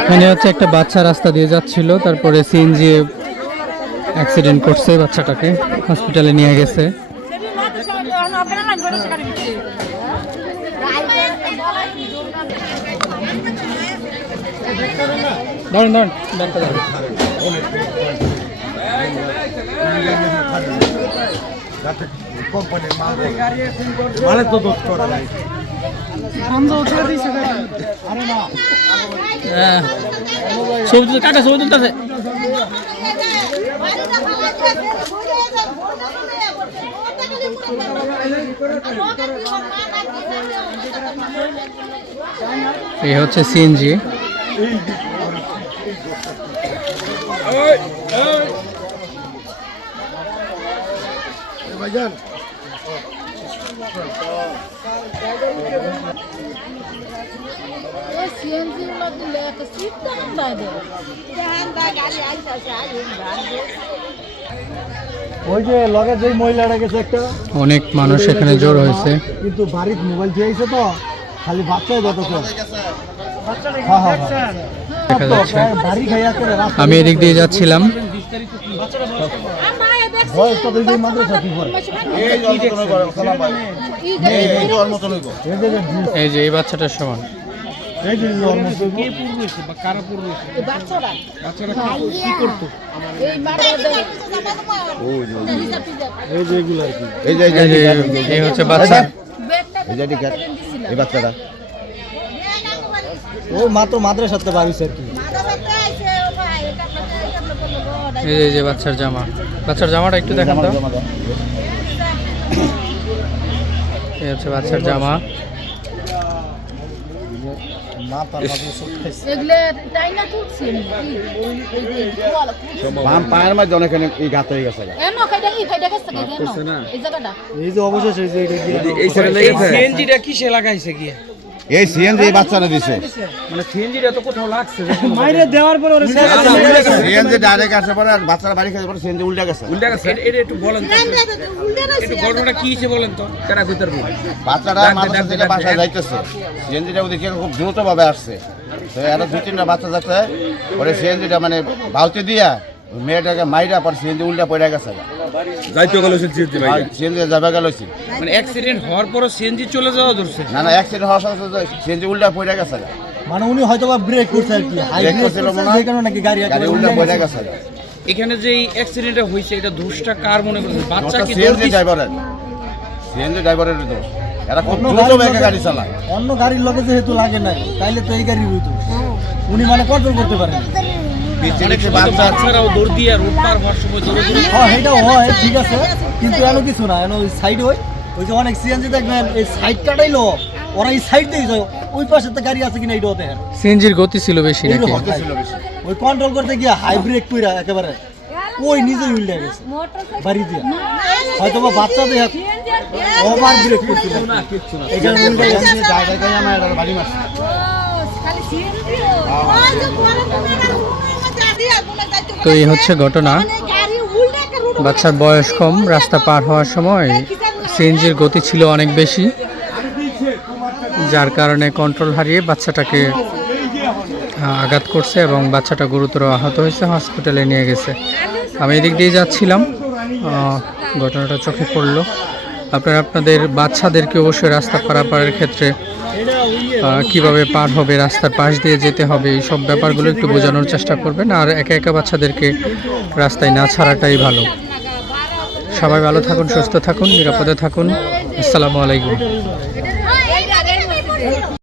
এখানে হচ্ছে একটা বাচ্চা রাস্তা দিয়ে যাচ্ছিল, তারপরে সিএনজি অ্যাক্সিডেন্ট করছে বাচ্চাটাকে হসপিটালে নিয়ে গেছে। ধরুন ধরুন মানে তো দোষ করে নাই হ্যাঁ কাকা ছবি তুলতেছে। এই হচ্ছে সিএনজি ভাইজান ওই যে লগে যেই মহিলাটা গেছে একটা। অনেক মানুষ এখানে জোর হয়েছে। কিন্তু বাড়ির মোবাইল দিয়ে আইছে তো খালি বাচ্চাই যত হ্যাঁ বাড়ি খাইয়া আমি এদিক দিয়ে যাচ্ছিলাম। বয়স কত এই মাদ্রাসা কি করে? এই যে এই যে এই বাচ্চাটার সমান। এই যে অলমোস্ট বাচ্চারা কি করতো এই মাঠে এই যে এগুলো আর কি। এই যে এই যে এই হচ্ছে বাচ্চা। এই যে এই বাচ্চাটা। ও মাত্র মাদ্রাসাতে বাড়িছে আর কি। এই যে- যে বাচ্চার জামা। বাচ্চার জামাটা একটু দেখান তো। এই হচ্ছে বাচ্চার জামা। পায়ের মাঝে অনেকখানি এই গাত হয়ে গেছে এই খাইটা গেছে কেন এই জায়গাটা। এই যে অবশেষে এই সিএনজিটা কিসে লাগাইছে গিয়ে? এই সিএনজি এই বাচ্চাটা দিছে। মানে সিএনজিটা তো কোথাও লাগছে মাইরে দেওয়ার পরে ওরে সিএনজি ডাইরেক্ট আসে পরে আর বাচ্চারা বাড়ি খেতে পরে সিএনজি উল্টে গেছে। উল্টা গেছে এটা- একটু বলেন তো। একটু ঘটনাটা কি হয়েছে বলেন তো বাচ্চারা মাদ্রাসা থেকে বাসায় যাইতেছে। সিএনজিটা ওদিকে খুব দ্রুত ভাবে আসছে। তো এরা দু তিনটা বাচ্চা যাচ্ছে পরে সিএনজিটা মানে বাউতে দিয়া মেয়েটাকে মাইরা পরে সিএনজি উল্টা পড়ে গেছে। যাইতে গেল সিএনজি ভাই। সিএনজি যাবে গেল মানে অ্যাক্সিডেন্ট হওয়ার পরও সিএনজি চলে যাওয়া ধরছে। না না অ্যাক্সিডেন্ট হওয়ার সাথে সাথে সিএনজি উল্টা পড়ে গেছে। মানে উনি হয়তো বা ব্রেক করছে আর কি হাই ব্রেক করছিল মনে হয়। কারণে নাকি গাড়ি গাড়ি উল্টা পড়ে গেছে। এখানে যে অ্যাক্সিডেন্টটা হয়েছে এটা দোষটা কার মনে করছে বাচ্চা কি সিএনজি ড্রাইভারের সিএনজি ড্রাইভারের দোষ। এরা খুব অন্য দ্রুত গাড়ির বেগে লগে- গাড়ি চালায়। অন্য গাড়ির লোকে যেহেতু লাগে নাই তাইলে তো এই গাড়ির হইতো উনি মানে কন্ট্রোল করতে পারেন। তো বাচ্চারাও দৌড় দিয়ে রোড পার হওয়ার সময় দৌড়ে দৌড়ে হ্যাঁ হয় ঠিক আছে। কিন্তু এমন কিছু না এমন ওই সাইড হয় ওই যে অনেক সিএনজি দেখবেন এই সাইড কাটাইলো ওরা এই সাইড দিয়ে যায় ওই পাশে তো গাড়ি আছে কিনা এইটাও দেখেন। সিএনজির গতি ছিল বেশি নাকি? ওই কন্ট্রোল করতে গিয়ে হাই ব্রেক কইরা একেবারে ওই নিজেই উল্টে গেছে বাড়ি দিয়ে। হয়তো বা বাচ্চা দিয়ে ওভার ব্রেক করছিল। এখানে উল্টে গেছে জায়গায় গাড়ি আমার এটা বাড়ি মারছে তো এই হচ্ছে ঘটনা। বাচ্চার বয়স কম, রাস্তা পার হওয়ার সময় সিএনজির গতি ছিল অনেক বেশি, যার কারণে কন্ট্রোল হারিয়ে বাচ্চাটাকে আঘাত করছে এবং বাচ্চাটা গুরুতর আহত হয়েছে হসপিটালে নিয়ে গেছে। আমি এদিক দিয়ে যাচ্ছিলাম ঘটনাটা চোখে পড়ল। আপনারা, আপনাদের বাচ্চাদেরকে অবশ্যই রাস্তা পারাপারের ক্ষেত্রে কীভাবে পার হবে, রাস্তার পাশ দিয়ে যেতে হবে এই সব ব্যাপারগুলো একটু বোঝানোর চেষ্টা করবেন। আর একা একা বাচ্চাদেরকে রাস্তায় না ছাড়াটাই ভালো। সবাই ভালো থাকুন, সুস্থ থাকুন, নিরাপদে থাকুন। আসসালামু আলাইকুম।